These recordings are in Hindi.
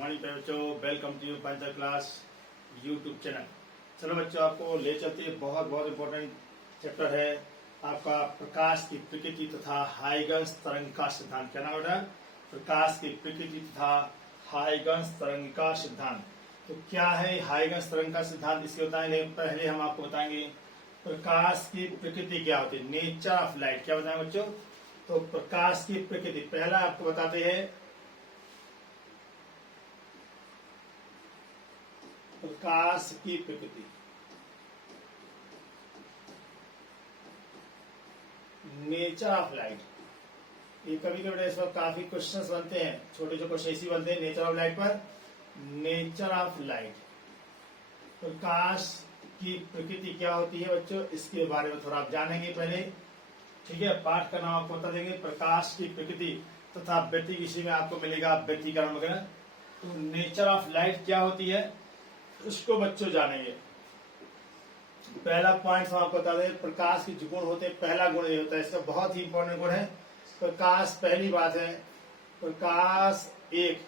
मॉर्निंग बच्चों, welcome to puncture class YouTube channel. चलो बच्चों, आपको ले चलते हैं। बहुत बहुत इंपॉर्टेंट चैप्टर है आपका, प्रकाश की प्रकृति तथा हाइगन्स तरंग का सिद्धांत। क्या नाम बेटा? प्रकाश की प्रकृति तथा हाइगन्स तरंग का सिद्धांत। तो क्या है हाइगन्स तरंग का सिद्धांत, इसके बताएंगे। पहले हम आपको बताएंगे प्रकाश की प्रकृति क्या होती है, नेचर ऑफ लाइट। क्या बताएंगे बच्चों? तो प्रकाश की प्रकृति पहला आपको बताते हैं प्रकाश की प्रकृति। नेचर ऑफ लाइट, ये कभी कभी इस पर काफी क्वेश्चंस बनते हैं, छोटे छोटे क्वेश्चन इसी बनते हैं नेचर ऑफ लाइट पर। नेचर ऑफ लाइट, प्रकाश की प्रकृति क्या होती है बच्चों, इसके बारे में थोड़ा आप जानेंगे पहले। ठीक है, पाठ का नाम आपको बता देंगे, प्रकाश की प्रकृति तथा व्यक्ति, इसी में आपको मिलेगा व्यक्तिकरण वगैरह। तो नेचर ऑफ लाइट क्या होती है उसको बच्चों जानेंगे। पहला पॉइंट हम आपको बता दें, प्रकाश के जो गुण होते हैं, पहला गुण ये होता है, इसका बहुत ही इंपॉर्टेंट गुण है प्रकाश। पहली बात है प्रकाश एक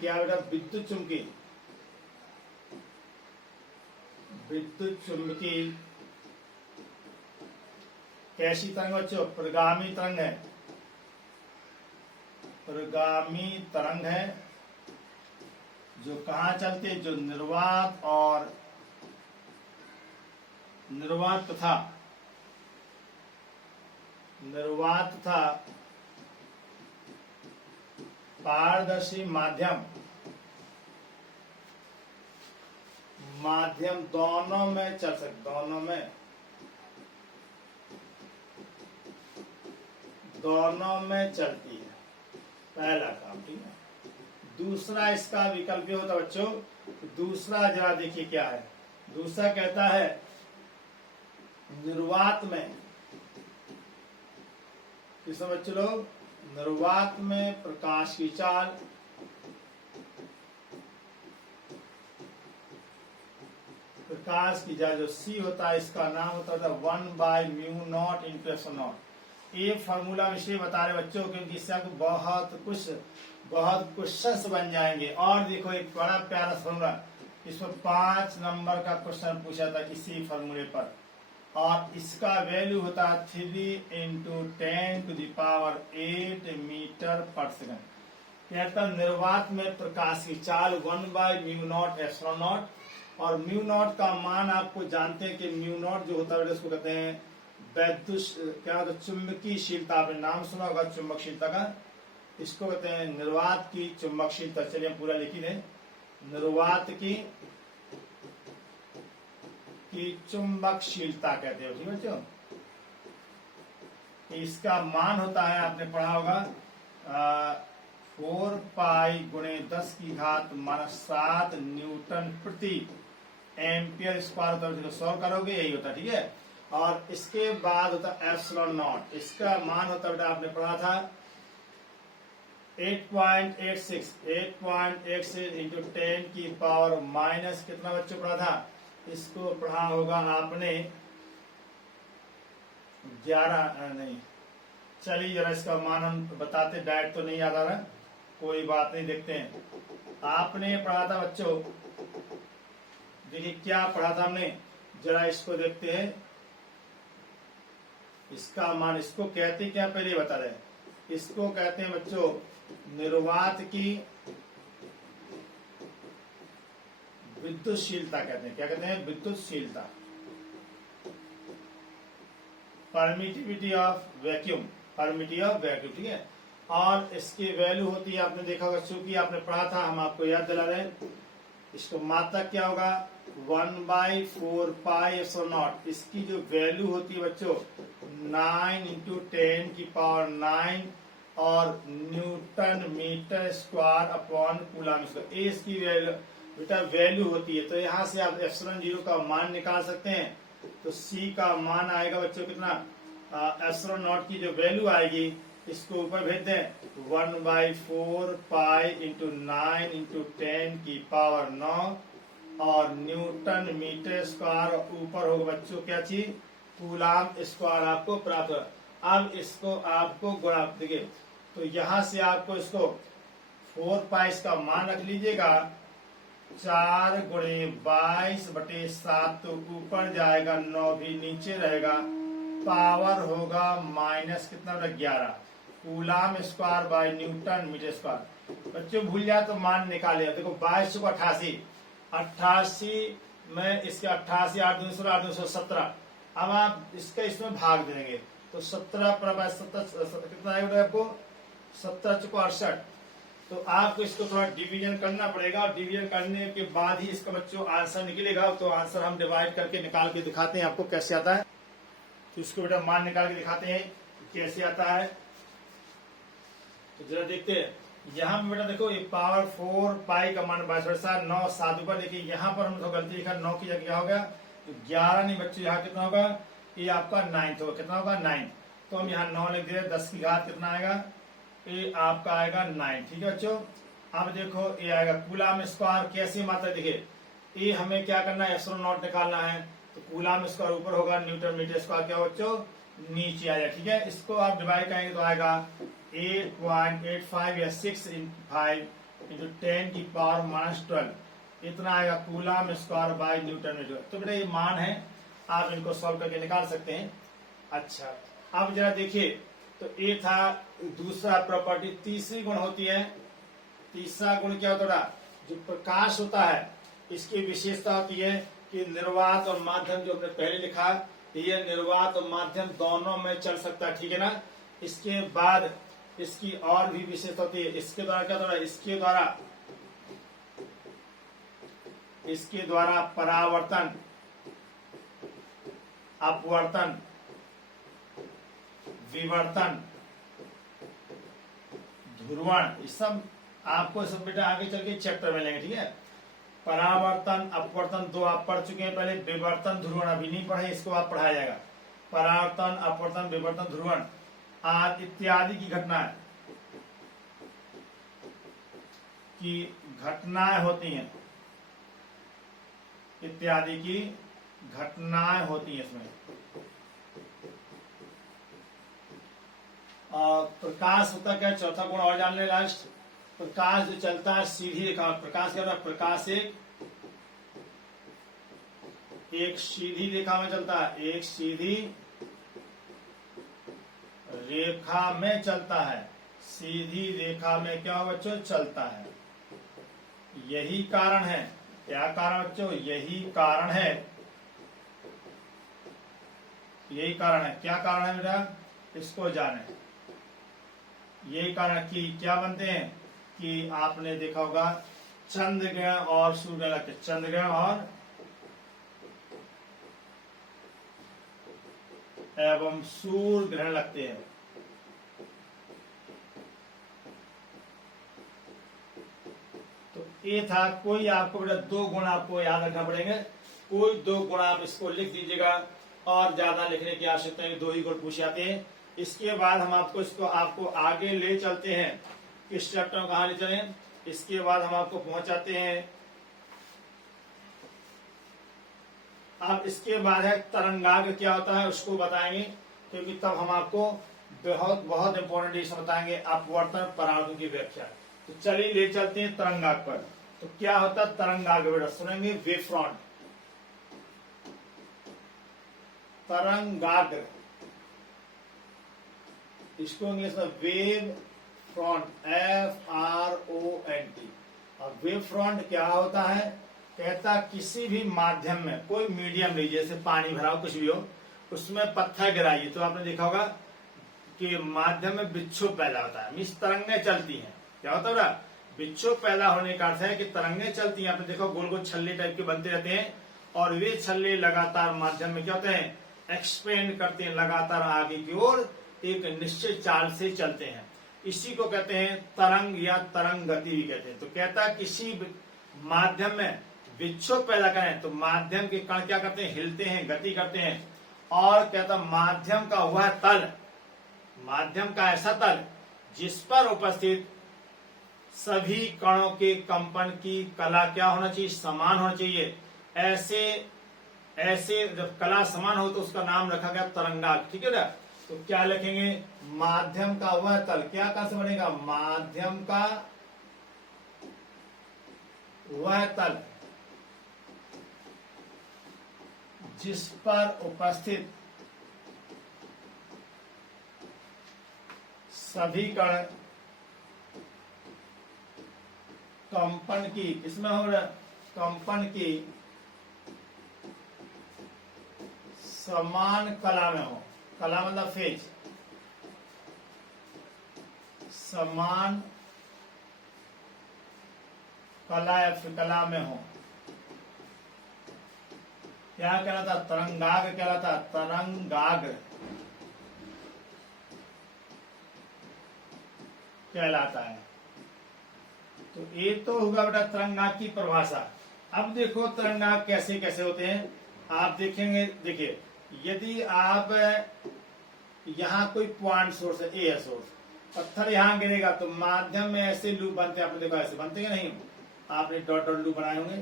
क्या बेटा, विद्युत चुंबकीय कैसी तरंग बच्चों? प्रगामी तरंग है, प्रगामी तरंग है जो कहाँ चलते हैं, जो निर्वात तथा पारदर्शी माध्यम दोनों में चल सकते, दोनों में चलती है। पहला काम, ठीक है। दूसरा इसका विकल्प ये होता है बच्चों, दूसरा जरा देखिए क्या है। दूसरा कहता है निर्वात में, किस बच्चों लोग, निर्वात में प्रकाश की चाल जो सी होता है, इसका नाम होता है 1/μ0 × ε0। ये फॉर्मूला विषय बता रहे बच्चों, क्योंकि इससे आपको बहुत क्वेश्चंस बन जाएंगे। और देखो एक बड़ा प्यारा फॉर्मूला, इसमें 5 नंबर का क्वेश्चन पूछा था इसी फॉर्मूले पर, और इसका वैल्यू होता है 3 × 10⁸ मीटर/सेकंड। कहता निर्वात में प्रकाश की चाल 1/μ0 ε0, और μ0 का मान आपको जानते हैं कि μ0 जो होता है उसको कहते हैं वैद्युत, क्या होता है, चुंबकीयशीलता। आपने नाम सुना होगा चुंबकशीलता का, इसको कहते हैं निर्वात की चुंबकशीलता। चलिए हम पूरा लिखी दें, निर्वात की चुंबकशीलता कहते हैं, ठीक है बच्चों। इसका मान होता है, आपने पढ़ा होगा 4π × 10⁻⁷ न्यूटन प्रति एम्पियर स्क्वायर होता है। सॉल्व करोगे यही होता है, ठीक है। और इसके बाद होता है ε0, इसका मान होता है बेटा, आपने पढ़ा था 8.86 × 10⁻⁻, कितना बच्चों पढ़ा था? इसको पढ़ा होगा आपने 11 नहीं, चलिए जरा इसका मान हम बताते, डायरेक्ट तो नहीं याद आ रहा, कोई बात नहीं, देखते हैं। आपने पढ़ा था बच्चों, देखिए क्या पढ़ा था हमने, जरा इसको देखते हैं। इसका मान, इसको कहते क्या पहले बता रहे, इसको कहते हैं बच्चों निर्वात की विद्युतशीलता कहते हैं। क्या कहते हैं? विद्युतशीलता, परमिटिविटी ऑफ वैक्यूम, ठीक है। और इसकी वैल्यू होती है, आपने देखा होगा, चूंकि आपने पढ़ा था, हम आपको याद दिला रहे हैं। इसको मात्रक क्या होगा, 1/4πε0। इसकी जो वैल्यू होती है बच्चों 9 × 10⁹, और न्यूटन मीटर/कूलम। इसकी वैल्यू होती है। तो यहाँ से आप ε0 का मान निकाल सकते हैं। तो C का मान आएगा बच्चों कितना, ε0 की जो वैल्यू आएगी, इसको ऊपर भेज दें 1/4π × 9 × 10⁹, और न्यूटन मीटर/, ऊपर होगा बच्चों क्या चीज, कूलम स्क्वायर आपको प्राप्त होगा। अब इसको आपको गुणा, देखिए तो यहां से आपको इसको 4 पाई इसका मान रख लीजिएगा, 4 गुणे 22/7, तो ऊपर जाएगा 9 भी नीचे रहेगा, पावर होगा माइनस कितना, 11 coulomb square by newton metre square. बच्चों भूल जाए तो मान निकाले, देखो 22 को 88, 88 में इसके 88, 8 दूनी 16, 8 दूनी 17, अब आप इसका इसमें भाग देंगे तो 17 पर 17 कितना आएगा आपको, 17 × 68। तो आपको इसको थोड़ा डिवीजन करना पड़ेगा, और डिवीजन करने के बाद ही इसका बच्चों आंसर निकलेगा। तो आंसर हम डिवाइड करके निकाल के दिखाते हैं आपको कैसे आता है। तो इसको बेटा मान निकाल के दिखाते हैं कैसे आता है। तो जरा देखते हैं, यहाँ पे बेटा देखो ये पावर 4 पाई का मान 22/7, 9 7 ऊपर। देखिए यहाँ पर हमने तो गलती लिखा, 9 की जगह क्या हो गया, तो 11 नहीं बच्चों, यहाँ कितना होगा, ये आपका 9 होगा, कितना होगा 9। तो हम यहाँ 9 लिख दे, 10 की घात कितना आएगा, ये आपका आएगा 9। ठीक है बच्चों, अब देखो ये आएगा कूलाम स्क्वायर, कैसी मात्रा, देखिए ये हमें क्या करना है, एप्सिलॉन निकालना है। तो कूलाम स्क्वायर ऊपर होगा, न्यूटन मीटर स्क्वायर क्या बच्चों नीचे आ जाए। ठीक है, इसको आप डिवाइड करेंगे तो आएगा 8.85 या 6/5 × 10 की पावर -12, इतना आएगा coulomb square by newton metre. तो बेटा ये मान है, आप इनको सॉल्व करके निकाल सकते हैं। अच्छा, अब जरा देखिए, तो ये था दूसरा प्रॉपर्टी। तीसरी गुण होती है, तीसरा गुण क्या होता है, जो प्रकाश होता है इसकी विशेषता होती है कि निर्वात और माध्यम, जो हमने पहले लिखा, ये निर्वात और माध्यम दोनों में चल सकता है। ठीक है ना। इसके बाद इसकी और भी विशेषता होती है, इसके द्वारा क्या होता है, इसके द्वारा परावर्तन, अपवर्तन, विवर्तन, ध्रुवण, ये सब आपको सब बेटा आगे चल के चैप्टर में लेंगे। ठीक है, परावर्तन अपवर्तन 2 आप पढ़ चुके हैं पहले, विवर्तन ध्रुवण अभी नहीं पढ़े, इसको आप पढ़ाया जाएगा। परावर्तन अपवर्तन विवर्तन ध्रुवण आदि इत्यादि की घटनाएं होती हैं, इत्यादि की घटनाएं होती हैं इसमें। प्रकाश होता क्या, चौथा गुण और जान ले लास्ट। प्रकाश जो चलता है सीधी रेखा, प्रकाश क्या होता है, प्रकाश एक सीधी रेखा में चलता है, एक सीधी रेखा में चलता है, सीधी रेखा में क्या बच्चों चलता है। यही कारण है, क्या कारण बच्चों, यही कारण है, यही कारण है। क्या कारण है बेटा, इसको जाने। यही कारण कि क्या बनते हैं कि आपने देखा होगा चंद्र ग्रहण और सूर्य ग्रहण लगते, चंद्र ग्रहण और एवं सूर्य ग्रहण लगते हैं। तो ये था, कोई आपको बेटा 2 गुण आपको याद रखना पड़ेंगे, कोई 2 गुण आप इसको लिख दीजिएगा, और ज्यादा लिखने की आवश्यकता नहीं, 2 ही गुण पूछे जाते हैं। इसके बाद हम आपको आगे ले चलते हैं, इस चैप्टर में कहा ले चले, इसके बाद हम आपको पहुंचाते हैं। अब इसके बाद है तरंगाग्र क्या होता है उसको बताएंगे, क्योंकि तब हम आपको बहुत इंपॉर्टेंट इसमें बताएंगे अपवर्तन परावर्तन की व्याख्या। तो चलिए ले चलते हैं तरंगाग्र पर। तो क्या होता है तरंगाग्र, बेटा सुनेंगे, वेव फ्रंट, तरंगाग्र, इसको इंग्लिश में वेव फ्रंट, FRONT। और वेव फ्रंट क्या होता है, कहता किसी भी माध्यम में, कोई मीडियम लीजिए, जैसे पानी भरा हो, कुछ भी हो, उसमें पत्थर गिराइए, तो आपने देखा होगा कि माध्यम में विक्षोभ पैदा होता है, मीन्स तरंगें चलती हैं। क्या होता है, विक्षोभ पैदा होने का अर्थ है कि तरंगें चलती हैं। आपने देखो गोल गोल छल्ले टाइप के बनते रहते हैं, और वे छल्ले लगातार माध्यम में क्या होते हैं, एक्सपेंड करते हैं, लगातार आगे की ओर एक निश्चित चाल से चलते हैं। इसी को कहते हैं तरंग या तरंग गति भी कहते हैं। तो कहता है किसी माध्यम में विक्षोभ पैदा करें तो माध्यम के कण क्या करते हैं, हिलते हैं, गति करते हैं। और कहता माध्यम का वह तल, माध्यम का ऐसा तल जिस पर उपस्थित सभी कणों के कंपन की कला क्या होना चाहिए, समान होना चाहिए। ऐसे जब कला समान हो तो उसका नाम रखा गया तरंगाग्र। ठीक है ना। तो क्या लिखेंगे, माध्यम का वह तल, क्या कैसे बनेगा, माध्यम का वह तल जिस पर उपस्थित सभी कण कंपन की, इसमें हो रहा कंपन की समान कला में हो, कला मतलब फेज, समान कला या कला में हो। क्या कहलाता, तरंगाग्र कहलाता, तरंगाग्र कहलाता है। तो ये तो होगा बेटा तरंगाग्र की परिभाषा। अब देखो तरंगाग्र कैसे कैसे होते हैं, आप देखेंगे, देखिए यदि आप यहाँ कोई पॉइंट सोर्स है, ए है सोर्स, पत्थर यहाँ गिरेगा तो माध्यम में ऐसे लूप बनते हैं, आपने देखा ऐसे बनते हैं नहीं, आपने डॉट डॉट लूप बनाए होंगे।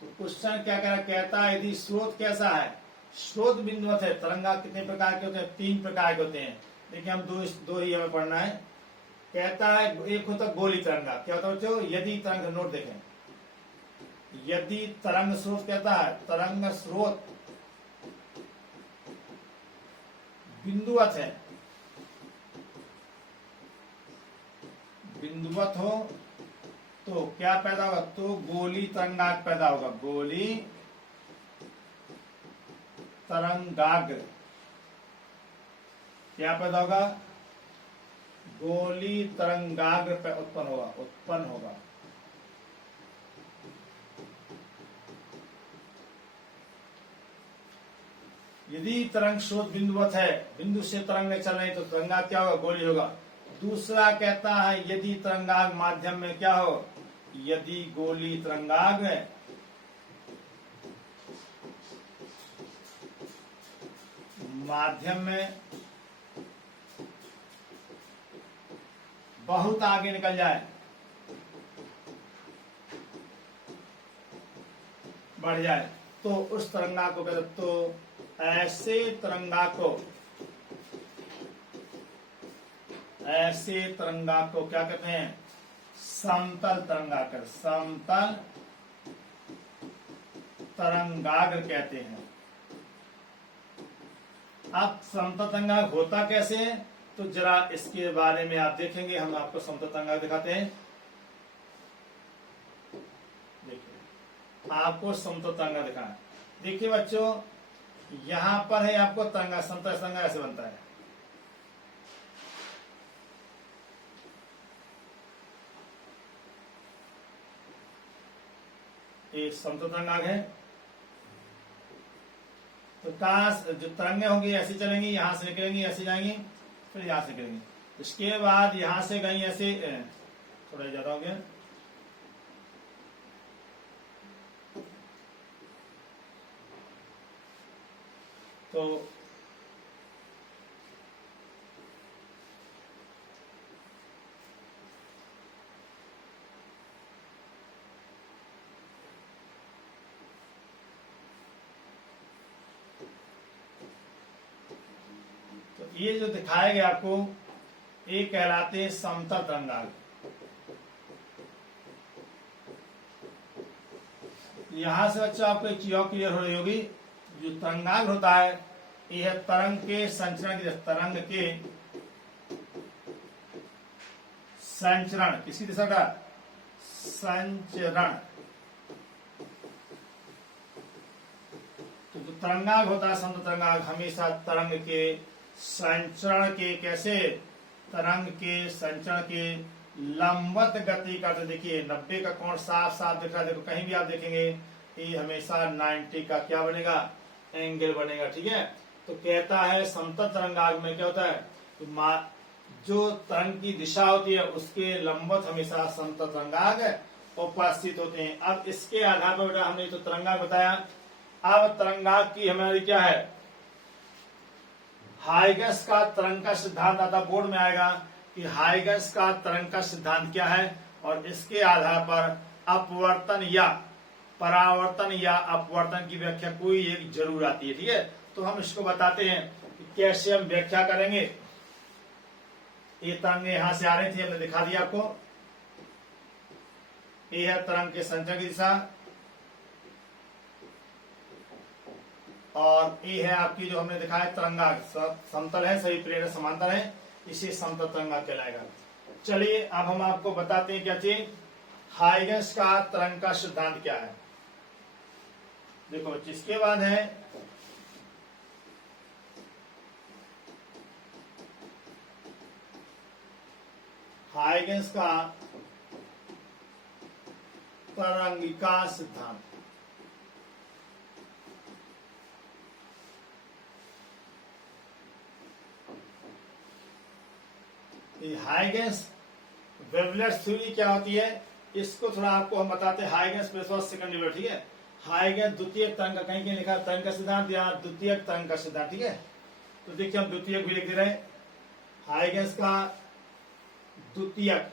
तो क्वेश्चन क्या कहता है, यदि स्रोत कैसा है, स्रोत बिंदुवत है, तरंगा कितने प्रकार के होते हैं, 3 प्रकार के होते हैं। देखिए हम दो ही हमें पढ़ना है। कहता है एक होता है गोली तरंगा, क्या होता है बच्चों, यदि तरंग, नोट देखें, यदि तरंग स्रोत कहता है, तरंग स्रोत बिंदुवत है, बिंदुवत हो तो क्या पैदा होगा, तो गोली तरंगाग्र पैदा होगा, गोली तरंगाग्र क्या पैदा होगा, गोली तरंगाग्र उत्पन्न होगा। यदि तरंग स्रोत बिंदुवत है, बिंदु से तरंग में चल रही तो तरंगा क्या होगा, गोली होगा। दूसरा कहता है यदि तरंगाग्र माध्यम में क्या हो, यदि गोली तरंगाग्र माध्यम में बहुत आगे निकल जाए, बढ़ जाए, तो उस तरंगा को कहते, तो ऐसे तरंगा को क्या कहते हैं, समतल तरंगाग्र, समतल तरंगाग्र कहते हैं। अब समतल तरंगाग्र होता कैसे है, तो जरा इसके बारे में आप देखेंगे, हम आपको समतल तरंगाग्र दिखाते हैं। देखिए आपको समतल तरंगाग्र दिखाना, देखिए बच्चों यहां पर है आपको तरंगा, समतल तरंगा ऐसे बनता है, ये समतल तरंगाग्र है। तो जो तरंगे होंगी ऐसी चलेंगी, यहां से निकलेंगी ऐसे जाएंगी, फिर यहां से निकलेंगी, इसके बाद यहां से गई ऐसे, थोड़ा ज्यादा हो गया, तो ये जो दिखाए गए आपको, ये कहलाते हैं समतल तरंगाग्र। यहां से बच्चों आपको एक चीज और क्लियर हो रही होगी, जो तरंगाग्र होता है यह है तरंग के संचरण की, तरंग के संचरण, किसी दिशा का संचरण। तो जो तरंगाग्र होता है, समतल तरंगाग्र हमेशा तरंग के संचरण के, कैसे, तरंग के संचरण के लंबवत गति का, तो देखिए 90 का कोण साफ साफ दिख रहा है, देखो कहीं भी आप देखेंगे ये हमेशा 90 का क्या बनेगा, एंगल बनेगा, ठीक है। तो कहता है समतल तरंगाग्र में क्या होता है, तो जो तरंग की दिशा होती है उसके लंबवत हमेशा समतल तरंगाग्र उपस्थित होते हैं। अब इसके आधार पर बेटा हमने तो तरंगाग्र बताया, अब तरंगाग्र की हमारी क्या है, हाइगस का तरंग का सिद्धांत आता, बोर्ड में आएगा कि हाइगस का तरंग का सिद्धांत क्या है, और इसके आधार पर अपवर्तन या परावर्तन या अपवर्तन की व्याख्या कोई एक जरूर आती है, ठीक है। तो हम इसको बताते हैं कि कैसे हम व्याख्या करेंगे। ये तरंग यहां से आ रही थी, हमने दिखा दिया आपको। ये है तरंग के संचरण की दिशा, और ये है आपकी जो हमने दिखाया तरंगाग, समतल है, सभी प्लेट समांतर है, इसे समतल तरंगाग कहलाएगा। चलिए अब हम आपको बताते हैं क्या चीज, हाइगेंस का तरंग का सिद्धांत क्या है। देखो, जिसके बाद है हाइगेंस का तरंगिका सिद्धांत। हाइगेंस वेवलेट्स थ्योरी क्या होती है, इसको थोड़ा आपको हम बताते हैं। हाइगेंस प्लस सेकंड वेवलेट, ठीक है। हाइगेंस द्वितीय तरंग का, कहीं कहीं लिखा तरंग का सिद्धांत या द्वितीय तरंग का सिद्धांत, ठीक है। तो देखिए हम द्वितीय भी लिख दे रहे हैं, हाइगेंस का द्वितीयक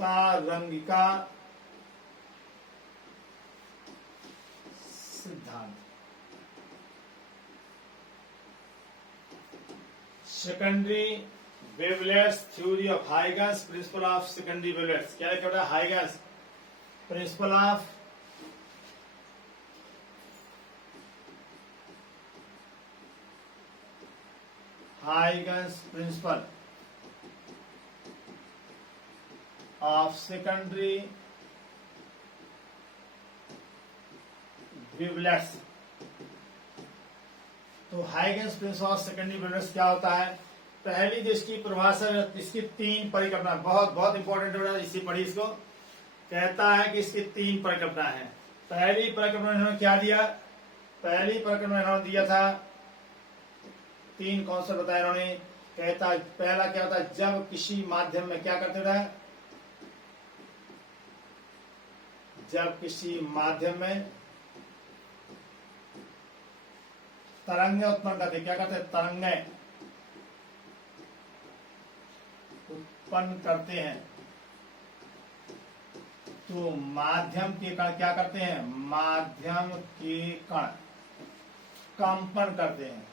तरंगिका सिद्धांत। Secondary wavelets theory of Huygens, principle of secondary wavelets. क्या लिखा है, Huygens principle of Huygens principle of secondary wavelets. तो Huygens principle of secondary wavelets क्या होता है, पहली जो इसकी परिभाषा, इसकी तीन परिकल्पना, बहुत बहुत इंपॉर्टेंट है, इसी पढ़ी इसको। कहता है कि इसकी तीन परिकल्पना है। पहली परिकल्पना इन्होंने क्या दिया, पहली परिकल्पना इन्होंने दिया था, तीन कॉन्सेप्ट बताया इन्होंने। कहता पहला क्या होता है, जब किसी माध्यम में क्या करते थे, जब किसी माध्यम में तरंगे उत्पन्न करते, क्या करते, तरंगे उत्पन्न करते हैं, तो माध्यम के कण क्या करते हैं, माध्यम के कण कंपन करते हैं।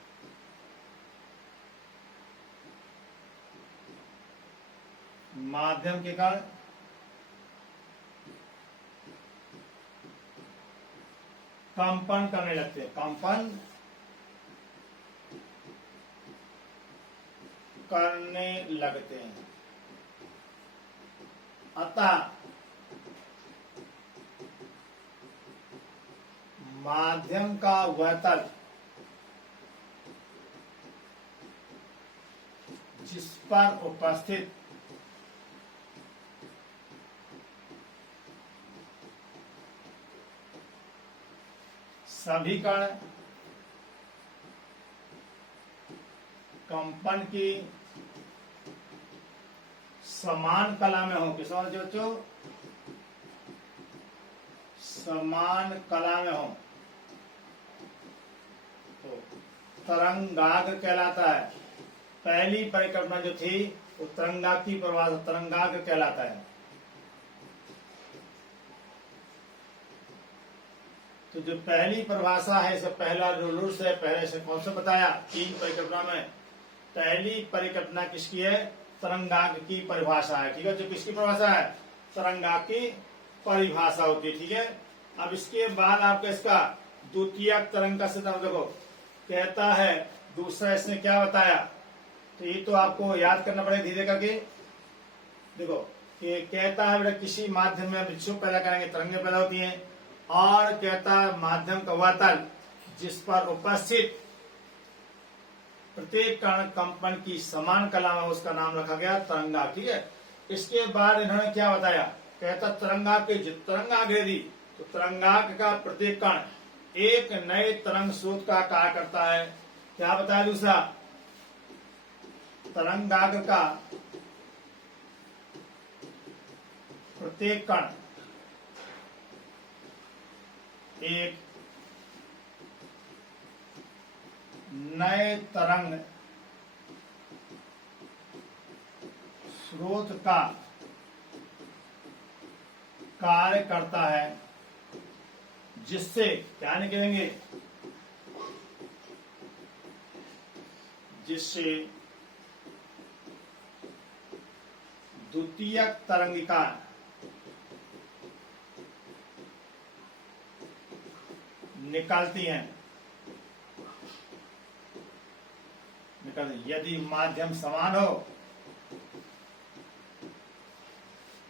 माध्यम के कण कंपन करने लगते हैं, कंपन करने लगते हैं। अतः माध्यम का वह तल जिस पर उपस्थित सभी कण कंपन की समान कला में हो, किस जो समान कला में हो, तो तरंगाग्र कहलाता है। पहली परिकल्पना जो थी वो तरंगाग्र की परिभाषा तरंगाग्र कहलाता है। तो जो पहली परिभाषा है, इसका पहला जो रूल्स है, पहले से कौन सा बताया, तीन परिकल्पना में पहली परिकल्पना किसकी है, तरंगाग्र की परिभाषा है, ठीक है। जो किसकी परिभाषा है, तरंगाग्र की परिभाषा होती है, ठीक है। अब इसके बाद आपका इसका द्वितीय तरंग का सिद्धांत देखो, कहता है दूसरा इसने क्या बताया, तो ये तो आपको याद करना पड़ेगा धीरे करके। देखो ये कहता है बेटा किसी माध्यम में विक्षोभ पैदा करेंगे, तरंगें पैदा होती हैं, और कहता है माध्यम का वह तल जिस पर उपस्थित प्रत्येक कण कंपन की समान कला में, उसका नाम रखा गया तरंगाग्र, ठीक है। इसके बाद इन्होंने क्या बताया, कहता तरंगाग्र के तरंगाग्र यदि, तो तरंगाग्र का प्रत्येक कण एक नए तरंग स्रोत का कार्य करता है। क्या बताया दूसरा, तरंगाग्र का प्रत्येक कण एक नए तरंग स्रोत का कार्य करता है, जिससे क्या निकलेंगे, जिससे द्वितीयक तरंगिका निकलती हैं। यदि माध्यम समान हो,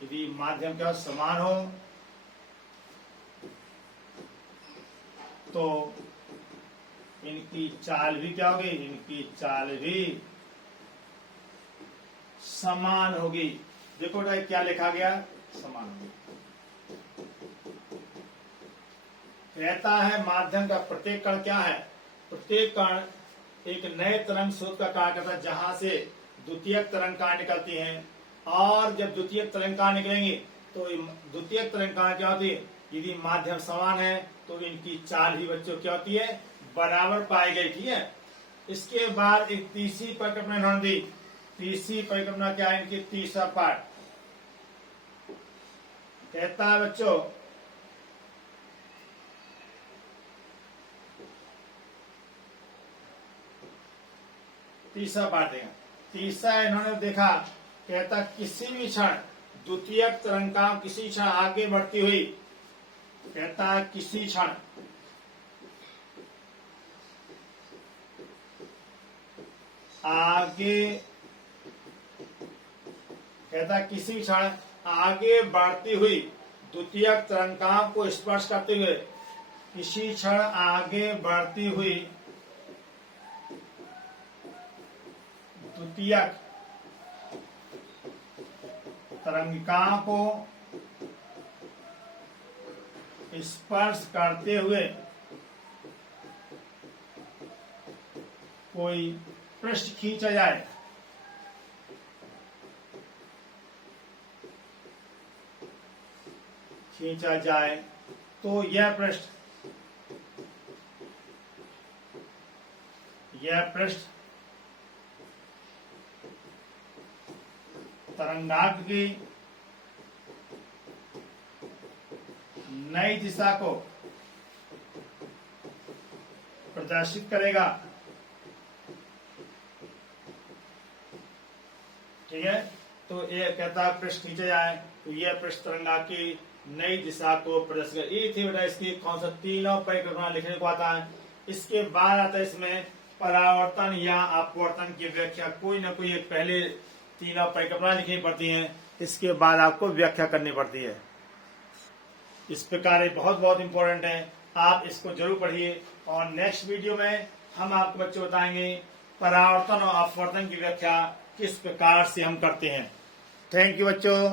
यदि माध्यम क्या समान हो, तो इनकी चाल भी क्या होगी, इनकी चाल भी समान होगी। देखो क्या लिखा गया, समान होगी। कहता है माध्यम का प्रत्येक कण क्या है, प्रत्येक कण एक नए तरंग स्रोत का कार्य करता है, जहां से द्वितीयक तरंगिकाएं निकलती हैं। और जब द्वितीयक तरंगिकाएं निकलेंगी तो द्वितीयक तरंगिकाएं क्या होती है, यदि माध्यम समान है तो इनकी चाल भी बच्चों क्या होती है, बराबर पाई गई। ठीक है, इसके बाद एक तीसरी परिकल्पना इन्होंने दी। तीसरी परिकल्पना क्या है इनकी, तीसरा पार्ट कहता है बच्चों, तीसरा पार्ट देगा। तीसरा इन्होंने देखा, कहता किसी भी क्षण द्वितीयक तरंगिका किसी क्षण आगे बढ़ती हुई, कहता है किसी क्षण आगे, कहता किसी क्षण आगे बढ़ती हुई द्वितीयक तरंगिका को स्पर्श करते हुए, किसी क्षण आगे बढ़ती हुई द्वितीयक तरंगिका को स्पर्श करते हुए कोई पृष्ठ खींचा जाए, तो यह पृष्ठ तरंगाग्र की नई दिशा को प्रदर्शित करेगा। ठीक है, तो ये कहता है पृष्ठ खींचा जाए तो यह पृष्ठ तरंगा की नई दिशा को प्रदर्शित करे। ये थी बेटा इसकी कौन सा, तीनों परिकल्पना लिखने को आता है। इसके बाद आता है इसमें परावर्तन या अपवर्तन की व्याख्या। कोई ना कोई एक पहले तीनों परिकल्पना लिखनी पड़ती हैं, इसके बाद आपको व्याख्या करनी पड़ती है। इस प्रकार ये बहुत बहुत इंपॉर्टेंट है, आप इसको जरूर पढ़िए। और नेक्स्ट वीडियो में हम आपको बच्चों बताएंगे परावर्तन और अपवर्तन की व्याख्या किस प्रकार से हम करते हैं। थैंक यू बच्चों।